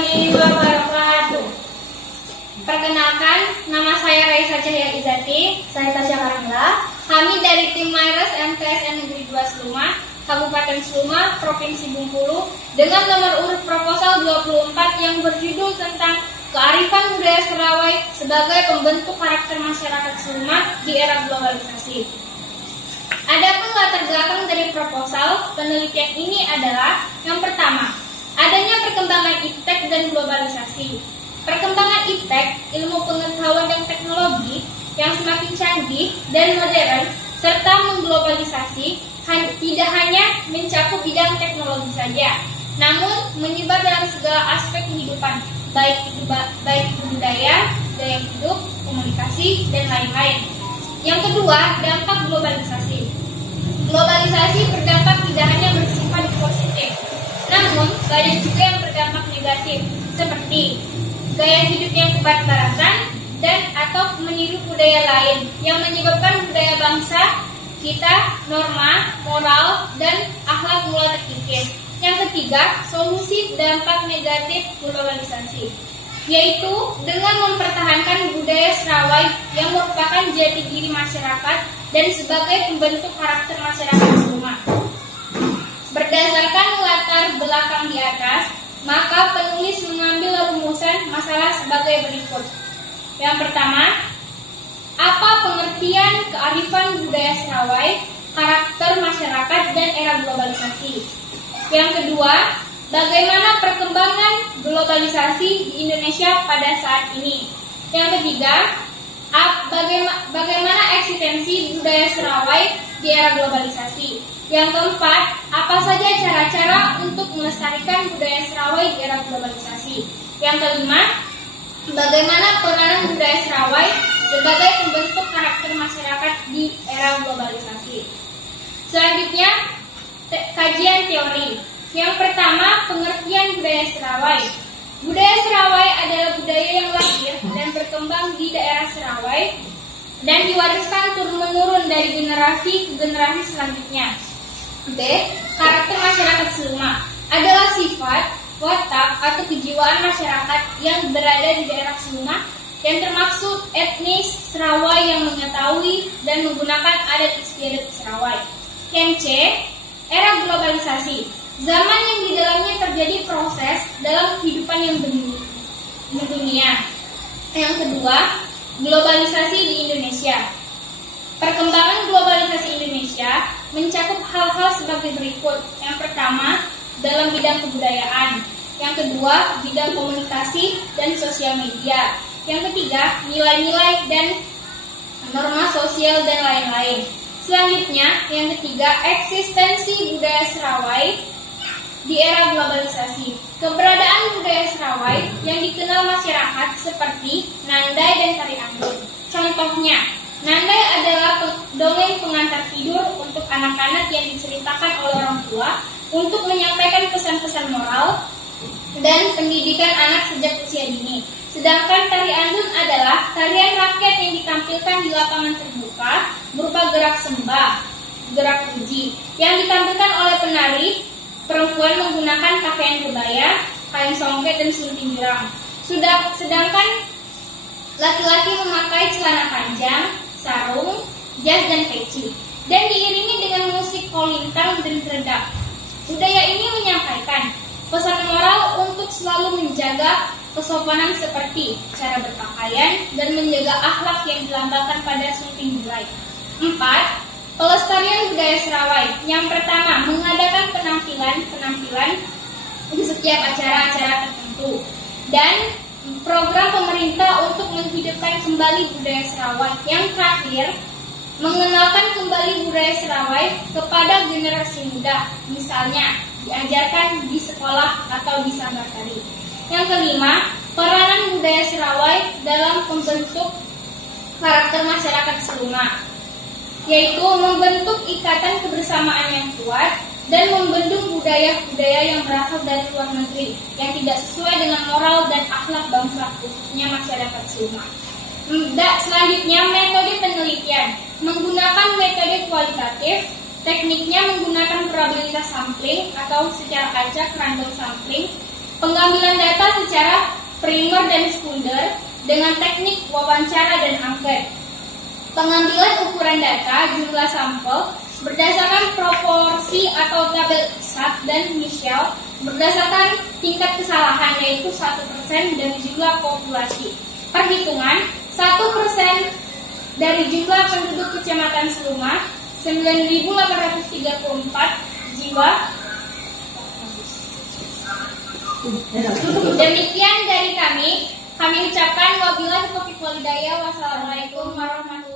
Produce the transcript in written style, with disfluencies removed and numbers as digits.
warahmatullahi wabarakatuh. Perkenalkan, nama saya Raisa Cahya Izati. Saya Tasya Karangla. Kami dari tim Maires MTSN Negeri 2 Seluma, Kabupaten Seluma, Provinsi Bengkulu, dengan nomor urut proposal 24 yang berjudul tentang kearifan budaya Serawai sebagai pembentuk karakter masyarakat Seluma di era globalisasi. Adapun latar belakang dari proposal penelitian ini adalah yang pertama, adanya perkembangan iptek dan globalisasi. Perkembangan iptek, ilmu pengetahuan dan teknologi yang semakin canggih dan modern serta mengglobalisasi tidak hanya mencakup bidang teknologi saja, namun menyebar dalam segala aspek kehidupan, baik itu budaya, gaya hidup, komunikasi, dan lain-lain. Yang kedua, dampak globalisasi. Globalisasi berdampak tidak hanya bersifat positif, namun banyak juga yang berdampak negatif, seperti gaya hidup yang kebat-baratan dan atau meniru budaya lain yang menyebabkan budaya bangsa kita, norma, moral, dan akhlak mulai terkikis. Yang ketiga, solusi dampak negatif globalisasi, yaitu dengan mempertahankan budaya Serawai yang merupakan jati diri masyarakat dan sebagai pembentuk karakter masyarakat Seluma. Berdasarkan latar belakang di atas, maka penulis mengambil rumusan masalah sebagai berikut. Yang pertama, apa pengertian kearifan budaya Serawai, karakter masyarakat, dan era globalisasi? Yang kedua, bagaimana perkembangan globalisasi di Indonesia pada saat ini? Yang ketiga, bagaimana eksistensi budaya Serawai di era globalisasi? Yang keempat, apa saja cara-cara untuk melestarikan budaya Serawai di era globalisasi? Yang kelima, bagaimana peranan budaya Serawai sebagai pembentuk karakter masyarakat di era globalisasi? Selanjutnya, kajian teori. Yang pertama, pengertian budaya Serawai. Budaya Serawai adalah budaya yang lahir dan berkembang di daerah Serawai dan diwariskan turun-menurun dari generasi ke generasi selanjutnya. B. Karakter masyarakat Seluma adalah sifat, watak, atau kejiwaan masyarakat yang berada di daerah Seluma yang termaksud etnis Serawai yang mengetahui dan menggunakan adat istiadat Serawai. Yang C. Era globalisasi, zaman yang di dalamnya terjadi proses dalam kehidupan yang mendunia. Yang kedua, globalisasi di Indonesia. Perkembangan globalisasi Indonesia mencakup hal-hal sebagai berikut. Yang pertama, dalam bidang kebudayaan. Yang kedua, bidang komunikasi dan sosial media. Yang ketiga, nilai-nilai dan norma sosial dan lain-lain. Selanjutnya, yang ketiga, eksistensi budaya Serawai di era globalisasi. Keberadaan budaya Serawai yang dikenal masyarakat seperti nandai dan tari anggun. Contohnya, nandai adalah dongeng pengantar tidur untuk anak-anak yang diceritakan oleh orang tua untuk menyampaikan pesan-pesan moral dan pendidikan anak sejak usia dini. Sedangkan tari andun adalah tarian rakyat yang ditampilkan di lapangan terbuka berupa gerak sembah, gerak puji, yang ditampilkan oleh penari perempuan menggunakan pakaian kebaya, kain songket, dan sunting jurang. Sedangkan laki-laki memakai celana panjang, sarung, jas, dan peci, dan diiringi dengan musik kolintang dan keredap. Budaya ini menyampaikan pesan moral untuk selalu menjaga kesopanan seperti cara berpakaian dan menjaga akhlak yang dilambangkan pada sunting julai. 4. Pelestarian budaya Serawai. Yang pertama, mengadakan penampilan di setiap acara-acara tertentu dan program pemerintah untuk menghidupkan kembali budaya Serawai. Yang terakhir, mengenalkan kembali budaya Serawai kepada generasi muda, misalnya diajarkan di sekolah atau di sanggar tari. Yang kelima, peranan budaya Serawai dalam membentuk karakter masyarakat Seluma, yaitu membentuk ikatan kebersamaan yang kuat dan membendung budaya-budaya yang berasal dari luar negeri yang tidak sesuai dengan moral dan akhlak bangsa, khususnya masyarakat Seluma. Selanjutnya, metode penelitian. Menggunakan metode kualitatif, tekniknya menggunakan probabilitas sampling atau secara acak random sampling, pengambilan data diolah secara primer dan sekunder dengan teknik wawancara dan angket. Pengambilan ukuran data jumlah sampel berdasarkan proporsi atau tabel Isat dan Michel berdasarkan tingkat kesalahan yaitu 1% dari jumlah populasi. Perhitungan 1% dari jumlah penduduk Kecamatan Seluma 9.834 jiwa. Demikian dari kami. Kami ucapkan wabillahi taufiq wal hidayah. Wassalamualaikum warahmatullahi wabarakatuh.